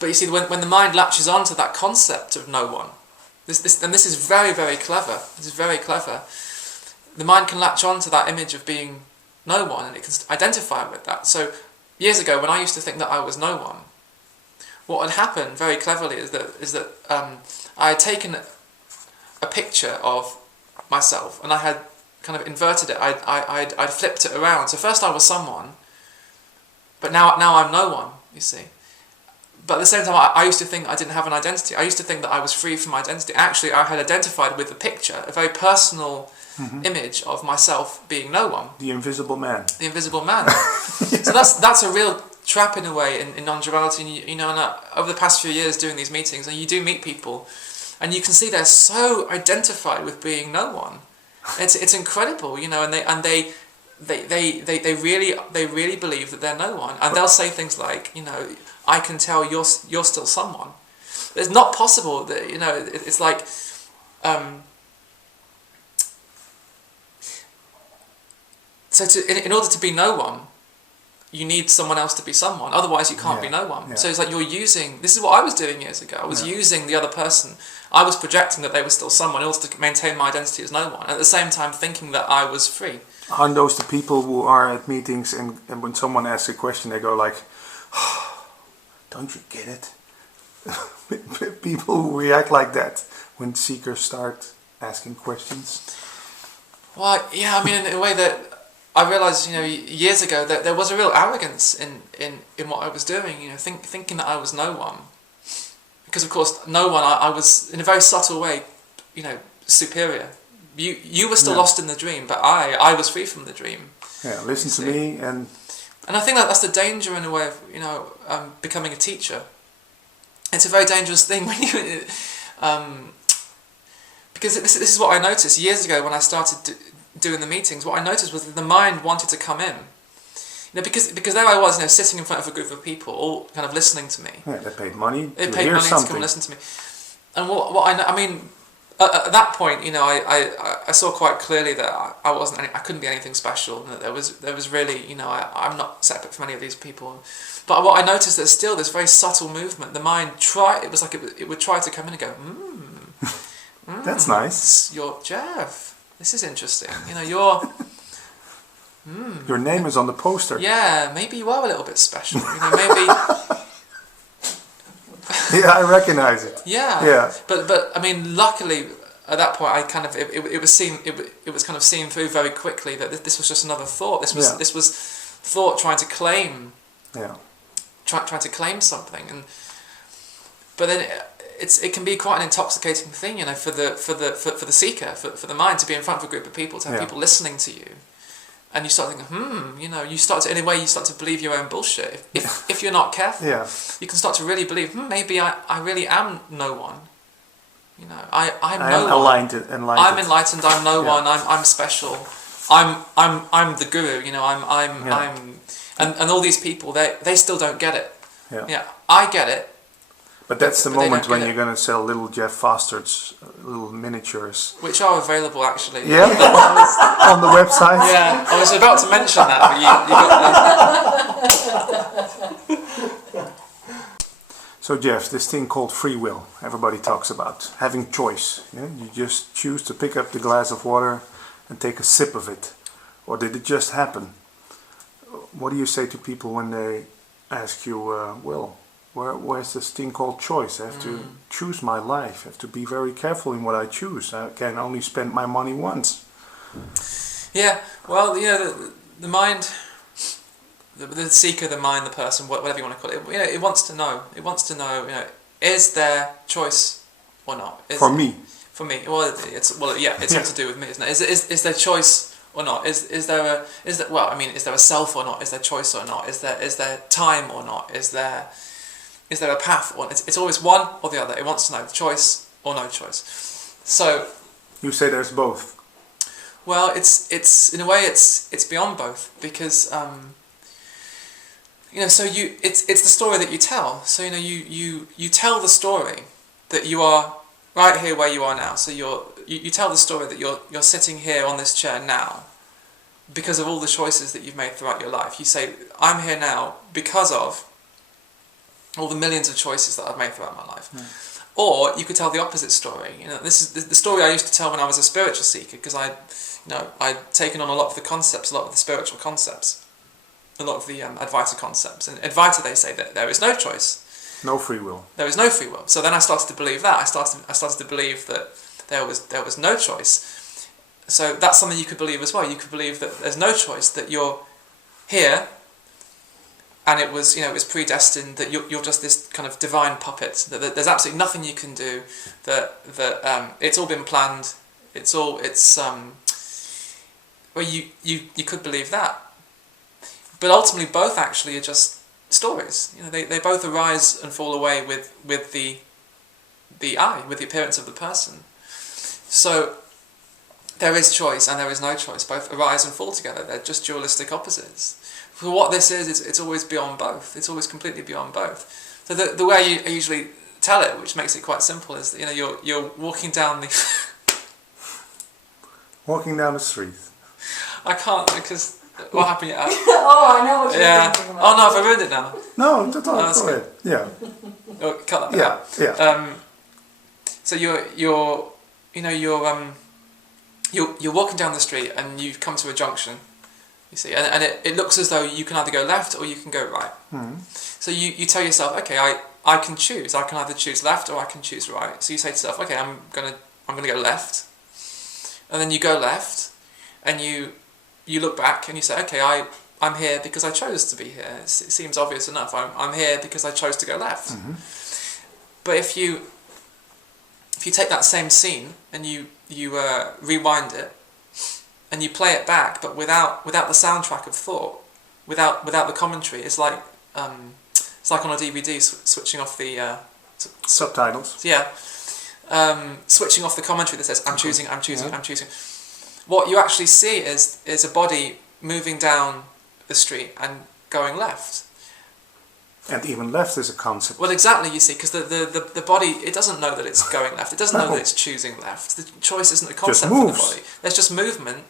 But you see, when the mind latches onto that concept of no one, this is very, very clever. This is very clever. The mind can latch on to that image of being no one, and it can identify with that. So years ago, when I used to think that I was no one, what had happened very cleverly is that I had taken a picture of myself, and I had kind of inverted it. I'd flipped it around. So first I was someone, but now I'm no one. You see. But at the same time, I used to think I didn't have an identity. I used to think that I was free from identity. Actually, I had identified with the picture, a very personal image of myself being no one. The invisible man. The invisible man. Yeah. So that's a real trap in a way in non-duality. And over the past few years doing these meetings, and you do meet people, and you can see they're so identified with being no one. It's incredible, and they really believe that they're no one, and they'll say things like, I can tell you're still someone. It's not possible that it's like. So in order to be no one, you need someone else to be someone. Otherwise, you can't be no one. Yeah. So it's like you're using. This is what I was doing years ago. I was using the other person. I was projecting that they were still someone in order to maintain my identity as no one. At the same time, thinking that I was free. Aren't those the people who are at meetings and when someone asks a question, they go like, oh, "Don't you get it?" People who react like that when seekers start asking questions. Well, yeah, I mean, in a way that I realised, years ago that there was a real arrogance in what I was doing. Thinking that I was no one, because of course, no one. I was in a very subtle way, superior. You were still lost in the dream, but I was free from the dream. Yeah, listen to me and I think that's the danger in a way of becoming a teacher. It's a very dangerous thing when you because this is what I noticed years ago when I started doing the meetings. What I noticed was that the mind wanted to come in, because there I was, sitting in front of a group of people, all kind of listening to me. Yeah, they paid money. They paid money to come and listen to me, and what I mean. At that point, I saw quite clearly that I couldn't be anything special. And that there was really, I'm not separate from any of these people. But what I noticed, there's still this very subtle movement. The mind it was like it would try to come in and go, that's nice. You're Jeff. This is interesting. You're. Your name is on the poster. Yeah, maybe you are a little bit special. Maybe. Yeah, I recognize it. Yeah. Yeah. But I mean, luckily at that point, I kind of it was kind of seen through very quickly that this was just another thought. This was thought trying to claim. Yeah. Trying to claim something, but then it can be quite an intoxicating thing, for the seeker, for the mind to be in front of a group of people, to have people listening to you. And you start thinking, you start to believe your own bullshit. If you're not careful, you can start to really believe, maybe I really am no one. I'm no one. Enlightened. I'm enlightened. I'm no one. I'm special. I'm the guru. I'm and all these people they still don't get it. Yeah. I get it. But that's the moment when you're going to sell little Jeff Foster's little miniatures. Which are available, actually. Yeah? On the website? Yeah, I was about to mention that, but you got So Jeff, this thing called free will, everybody talks about. Having choice. Yeah? You just choose to pick up the glass of water and take a sip of it. Or did it just happen? What do you say to people when they ask you, where's this thing called choice? I have to choose my life. I have to be very careful in what I choose. I can only spend my money once. Yeah, well, the mind the seeker, the mind, the person, whatever you want to call it. It wants to know. It wants to know. Is there choice or not? For me. For me, it's something to do with me, isn't it? Is there choice or not? Is there a self or not? Is there choice or not? Is there time or not? Is there a path or it's always one or the other. It wants to know choice or no choice. So you say there's both. Well, it's in a way it's beyond both because so it's the story that you tell. So you tell the story that you are right here where you are now. So you tell the story that you're sitting here on this chair now because of all the choices that you've made throughout your life. You say, I'm here now because of all the millions of choices that I've made throughout my life. Yeah. Or you could tell the opposite story. This is the story I used to tell when I was a spiritual seeker, because I'd taken on a lot of the concepts, a lot of the spiritual concepts, a lot of the Advaita concepts. And Advaita, they say that there is no choice. No free will. There is no free will. So then I started to believe that. I started to believe that there was no choice. So that's something you could believe as well. You could believe that there's no choice, that you're here, and it was predestined, that you're just this kind of divine puppet. That there's absolutely nothing you can do. That it's all been planned. Well, you could believe that, but ultimately both actually are just stories. They both arise and fall away with the I, with the appearance of the person. So there is choice and there is no choice. Both arise and fall together. They're just dualistic opposites. For what this is, it's always beyond both. It's always completely beyond both. So the way I usually tell it, which makes it quite simple, is that you're walking down the walking down the street. I can't, because what happened? Oh, I know what you're thinking about. Oh no, have I ruined it now? No, that's all. that's Go good. ahead. Yeah. Oh, cut that bit out. Yeah. So you're walking down the street and you come to a junction, you see, and it looks as though you can either go left or you can go right. Mm-hmm. So you tell yourself, okay, I can choose. I can either choose left or I can choose right. So you say to yourself, okay, I'm gonna go left, and then you go left, and you look back and you say, okay, I'm here because I chose to be here. It seems obvious enough. I'm here because I chose to go left. Mm-hmm. But if you take that same scene and you rewind it and you play it back, but without the soundtrack of thought, without the commentary, it's like on a DVD switching off the subtitles. Yeah, switching off the commentary that says I'm choosing. What you actually see is a body moving down the street and going left. And even left is a concept. Well, exactly, you see, because the body, it doesn't know that it's going left. It doesn't know that it's choosing left. The choice isn't a concept for the body. There's just movement,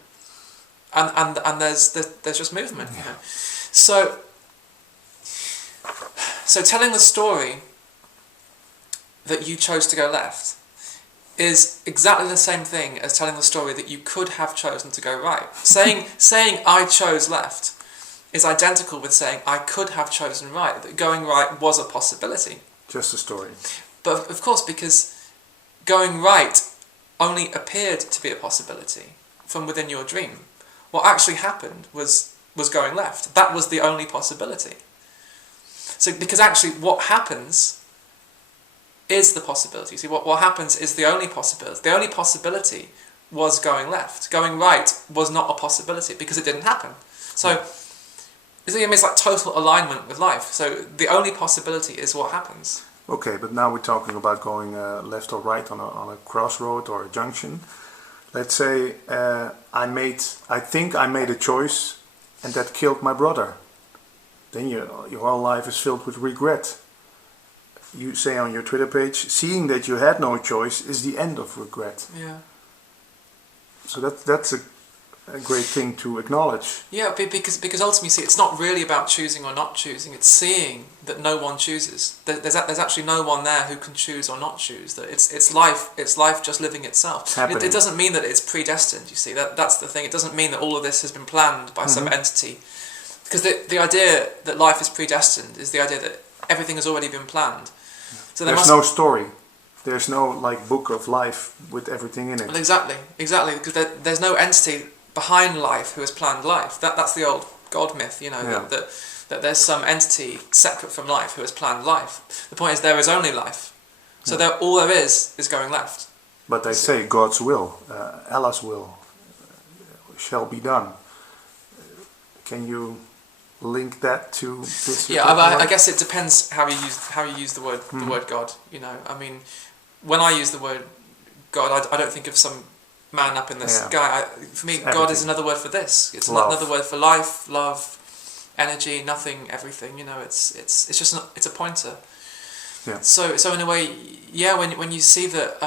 and there's just movement. Yeah. So telling the story that you chose to go left is exactly the same thing as telling the story that you could have chosen to go right. Saying I chose left is identical with saying I could have chosen right, that going right was a possibility. Just a story. But of course, because going right only appeared to be a possibility from within your dream, what actually happened was going left. That was the only possibility. So because actually what happens is the possibility. See, what happens is the only possibility. The only possibility was going left. Going right was not a possibility because it didn't happen. So it's like total alignment with life. So the only possibility is what happens. Okay, but now we're talking about going left or right on a crossroad or a junction. Let's say I think I made a choice and that killed my brother. Then your whole life is filled with regret. You say on your Twitter page, seeing that you had no choice is the end of regret. Yeah. So that's a great thing to acknowledge. Yeah, because ultimately, see, it's not really about choosing or not choosing. It's seeing that no one chooses. There's actually no one there who can choose or not choose. That it's life just living itself. It doesn't mean that it's predestined. You see, that's the thing. It doesn't mean that all of this has been planned by some entity. Because the idea that life is predestined is the idea that everything has already been planned. So there's no story. There's no book of life with everything in it. Well, exactly. Because there's no entity behind life who has planned life. That's the old God myth, that that there's some entity separate from life who has planned life. The point is there is only life. So all there is going left. But they say God's will, Allah's will, shall be done. Can you link that to this? Yeah, I guess it depends how you use the word God. You know, I mean, when I use the word God, I don't think of some man up in the sky. For me, God is another word for this. It's another word for life, love, energy, nothing, everything. You know, it's just it's a pointer. Yeah. So in a way, yeah, when you see that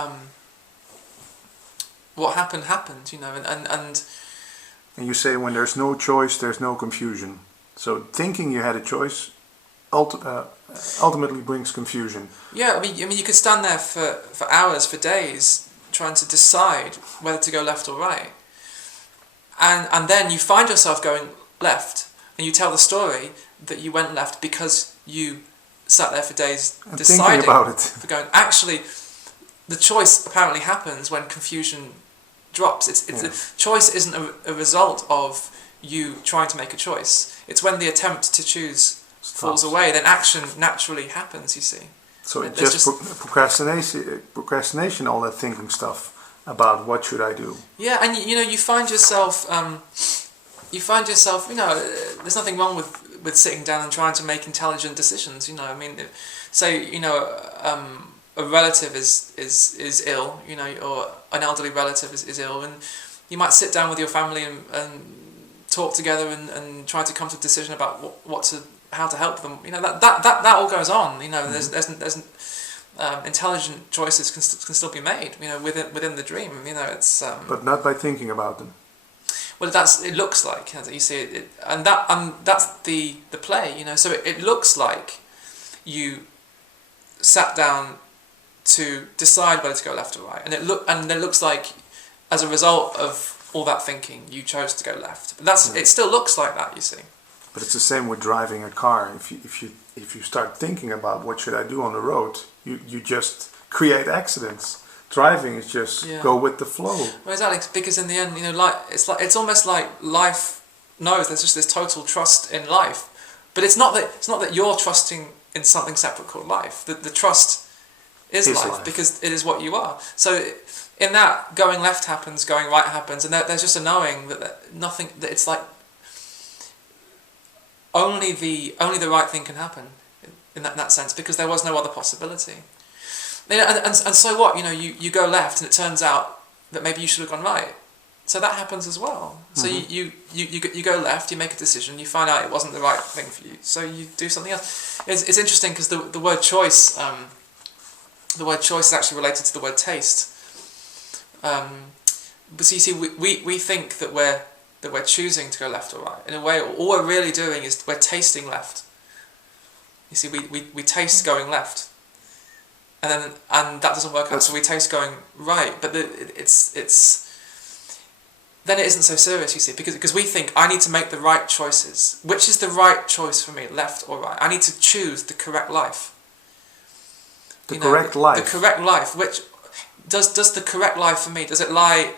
what happened, you know, and you say when there's no choice, there's no confusion. So thinking you had a choice ultimately brings confusion. Yeah, I mean, you could stand there for hours, for days, trying to decide whether to go left or right, and then you find yourself going left, and you tell the story that you went left because you sat there for days and deciding thinking about it. For going. Actually, the choice apparently happens when confusion drops. The choice isn't a result of you trying to make a choice. It's when the attempt to choose falls away, then action naturally happens, you see. So it's just procrastination, all that thinking stuff about what should I do. Yeah, and you find yourself, you know, there's nothing wrong with sitting down and trying to make intelligent decisions, you know. I mean, say, you know, a relative is ill, you know, or an elderly relative is ill, and you might sit down with your family and talk together and try to come to a decision about how to help them. You know, that all goes on. You know, there's intelligent choices can still be made. You know, within the dream. You know, it's. But not by thinking about them. Well, it looks like, you see it, and that's the play. You know, so it looks like you sat down to decide whether to go left or right, and it looks like as a result of all that thinking you chose to go left. But it still looks like that, you see. But it's the same with driving a car. If you start thinking about what should I do on the road, you just create accidents. Driving is just go with the flow. Well, exactly, because in the end, you know, it's almost like life knows there's just this total trust in life, but it's not that you're trusting in something separate called life. The trust is life because it is what you are. So in that, going left happens, going right happens, and there's just a knowing that nothing. That it's like only the right thing can happen in that sense, because there was no other possibility. And so what? You know, you go left, and it turns out that maybe you should have gone right. So that happens as well. So you go left, you make a decision, you find out it wasn't the right thing for you, so you do something else. It's interesting because the word choice, is actually related to the word taste. But so you see, we think that we're choosing to go left or right. In a way, all we're really doing is we're tasting left. You see, we taste going left. And that doesn't work out, so we taste going right. But then it isn't so serious, you see, because we think I need to make the right choices. Which is the right choice for me, left or right? I need to choose the correct life. The correct life. The correct life. Which does the correct life for me? Does it lie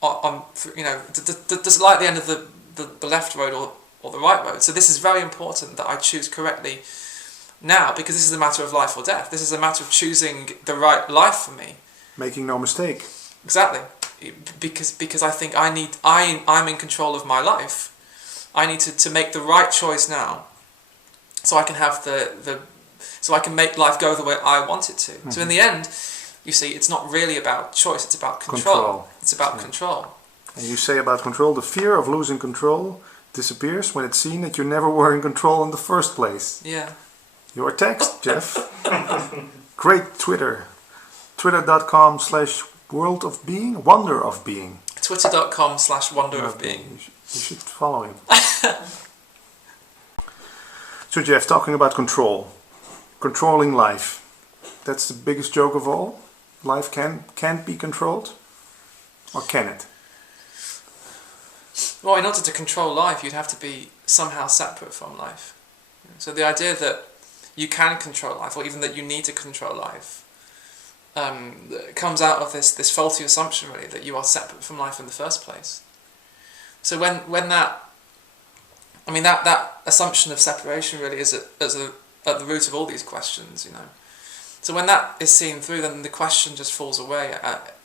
on you know? Does it lie at the end of the left road or the right road? So this is very important that I choose correctly now, because this is a matter of life or death. This is a matter of choosing the right life for me. Making no mistake. Exactly, because I think I'm in control of my life. I need to make the right choice now, so I can have so I can make life go the way I want it to. Mm-hmm. So in the end, you see, it's not really about choice. It's about control. It's about control. And you say about control, the fear of losing control disappears when it's seen that you never were in control in the first place. Yeah. Your text, Jeff. Great Twitter. Twitter.com/world of being, wonder of being. Twitter.com/wonder of being. You should follow him. So Jeff, talking about control. Controlling life. That's the biggest joke of all. Life can't be controlled? Or can it? Well, in order to control life, you'd have to be somehow separate from life. So the idea that you can control life, or even that you need to control life, comes out of this faulty assumption, really, that you are separate from life in the first place. So when that I mean, that assumption of separation really is at the root of all these questions, you know. So when that is seen through, then the question just falls away.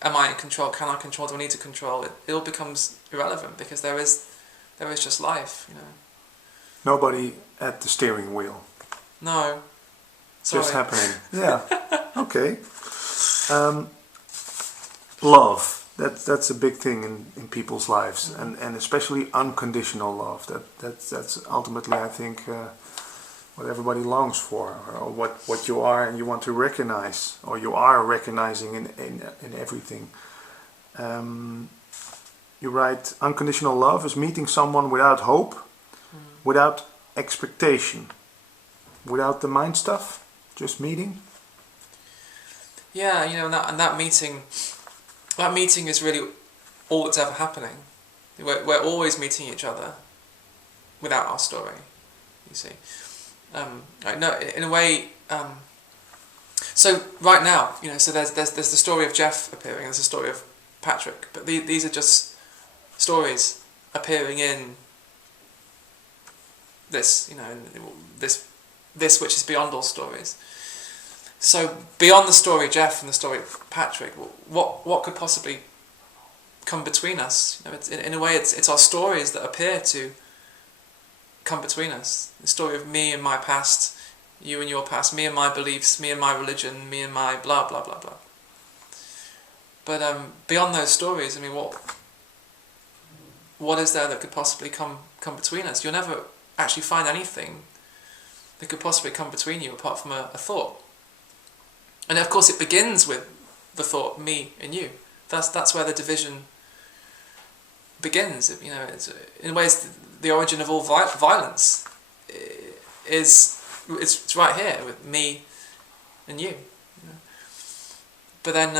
Am I in control? Can I control? Do I need to control? It all becomes irrelevant because there is just life, you know. Nobody at the steering wheel. No. Sorry. Just happening. Yeah. Okay. Love. That's a big thing in people's lives, and especially unconditional love. That's ultimately, I think, what everybody longs for, or what you are and you want to recognize, or you are recognizing in everything. You write, unconditional love is meeting someone without hope, without expectation, without the mind stuff, just meeting. Yeah, you know, and that meeting is really all that's ever happening. We're always meeting each other without our story, you see. No, in a way. So right now, you know, so there's the story of Jeff appearing, there's the story of Patrick, but these are just stories appearing in this, you know, this which is beyond all stories. So beyond the story of Jeff and the story of Patrick, what could possibly come between us? You know, in a way, it's our stories that appear to come between us. The story of me and my past, you and your past, me and my beliefs, me and my religion, me and my blah blah blah blah. But beyond those stories, I mean, what is there that could possibly come between us? You'll never actually find anything that could possibly come between you apart from a thought. And of course, it begins with the thought, me and you. That's where the division begins. You know, in ways, the origin of all violence it's right here with me and you. You know? But then,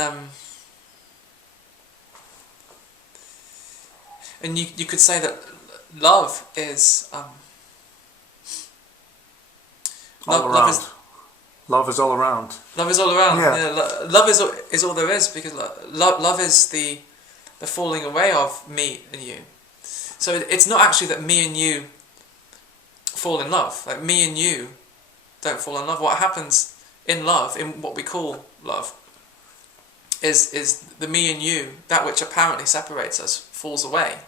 and you could say that love is all around. Love is all around. Love is all around. Yeah. Yeah, love is all there is, because love is the falling away of me and you. So it's not actually that me and you fall in love. Like, me and you don't fall in love. What happens in love, in what we call love, is the me and you, that which apparently separates us, falls away,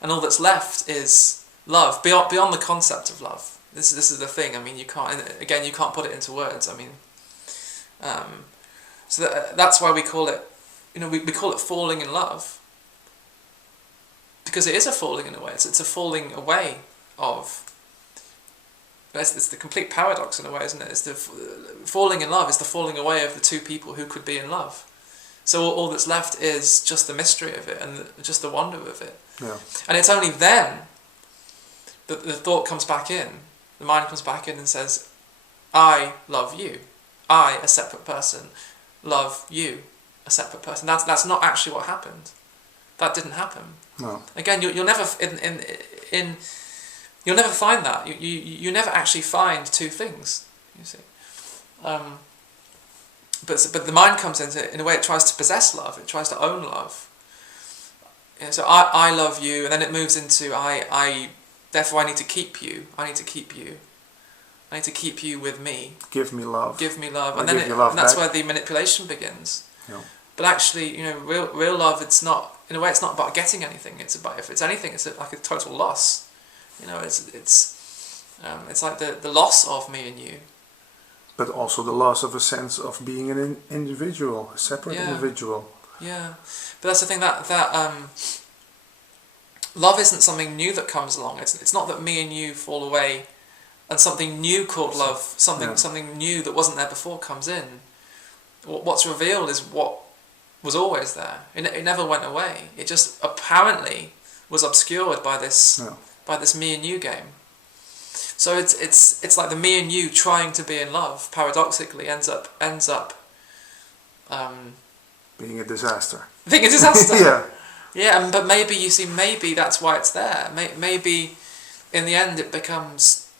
and all that's left is love beyond the concept of love. This is the thing. I mean, you can't put it into words. I mean, so that's why we call it, you know, we call it falling in love, because it is a falling in a way. It's a falling away of. It's the complete paradox in a way, isn't it? It's the falling in love is the falling away of the two people who could be in love. So all that's left is just the mystery of it and just the wonder of it. Yeah. And it's only then that the thought comes back in. The mind comes back in and says, I love you. I, a separate person, love you, a separate person. That's not actually what happened. That didn't happen. No. Again, you'll never you'll never find that. You never actually find two things. You see. But the mind comes in a way. It tries to possess love. It tries to own love. You know, so I love you, and then it moves into I. Therefore, I need to keep you. I need to keep you. I need to keep you with me. Give me love. Give me love, and then and that's where the manipulation begins. Yeah. But actually, you know, real love. It's not, in a way. It's not about getting anything. It's about, if it's anything, it's like a total loss. You know, it's like the loss of me and you. But also the loss of a sense of being an individual, a separate individual. Yeah, but that's the thing, that love isn't something new that comes along. It's not that me and you fall away and something new called love, something new that wasn't there before comes in. What's revealed is what was always there. It never went away. It just apparently was obscured by this me and you game. So it's like the me and you trying to be in love paradoxically ends up being a disaster. Being a disaster. Yeah. Yeah, but maybe that's why it's there. Maybe in the end it becomes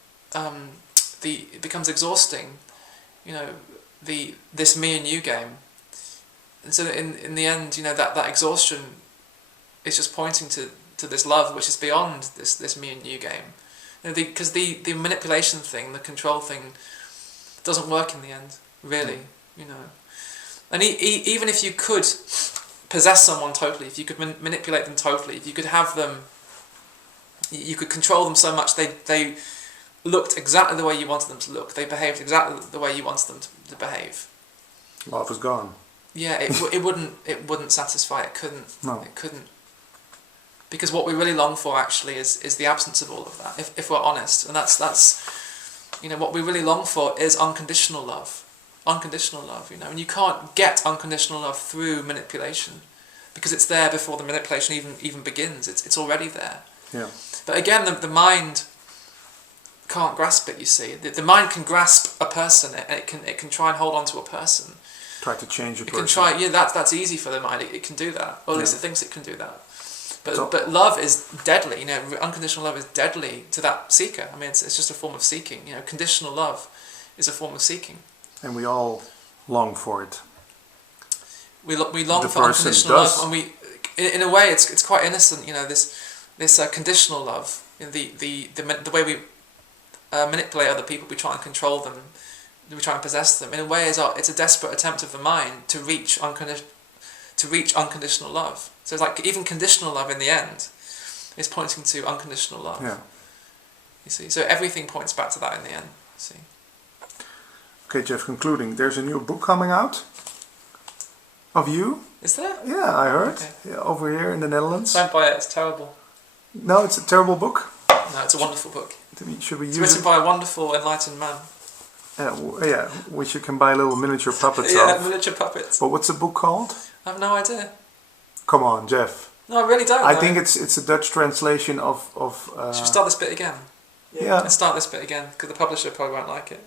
exhausting. You know, this me and you game. And so in the end, you know, that exhaustion is just pointing to this love which is beyond this me and you game. Because the manipulation thing, the control thing, doesn't work in the end, really. And even if you could possess someone totally, if you could manipulate them totally, if you could have them, you could control them so much they looked exactly the way you wanted them to look, they behaved exactly the way you wanted them to behave. Love is gone. Yeah, it wouldn't satisfy. It couldn't. No. It couldn't. Because what we really long for actually is the absence of all of that. If we're honest, and that's what we really long for is unconditional love. Unconditional love, and you can't get unconditional love through manipulation, because it's there before the manipulation even begins. It's already there. Yeah. But again, the mind can't grasp it. You see, the mind can grasp a person, and it can try and hold on to a person. Try to change a It person. can try. Yeah, that's easy for the mind. It can do that, or at least it thinks it can do that. So- But love is deadly. Unconditional love is deadly to that seeker. I mean, it's just a form of seeking. Conditional love is a form of seeking. And we all long for it. We long The for person unconditional does. love, and we, in a way, it's quite innocent. This conditional love. The way we manipulate other people, we try and control them, we try and possess them. In a way, it's a desperate attempt of the mind to reach unconditional love. So it's like even conditional love in the end is pointing to unconditional love. Yeah. You see, so everything points back to that in the end. See. Okay, Jeff, concluding. There's a new book coming out of you. Is there? Yeah, I heard. Okay. Yeah, over here in the Netherlands. Don't buy it. It's terrible. No, it's a terrible book. No, it's a wonderful book. Should we It's use written it? by a wonderful, enlightened man. Yeah, which you can buy little miniature puppets Yeah, of. miniature puppets. But what's the book called? I have no idea. Come on, Jeff. No, I really don't. I know. think it's a Dutch translation of Should we start this bit again? yeah. Let's start this bit again, because the publisher probably won't like it.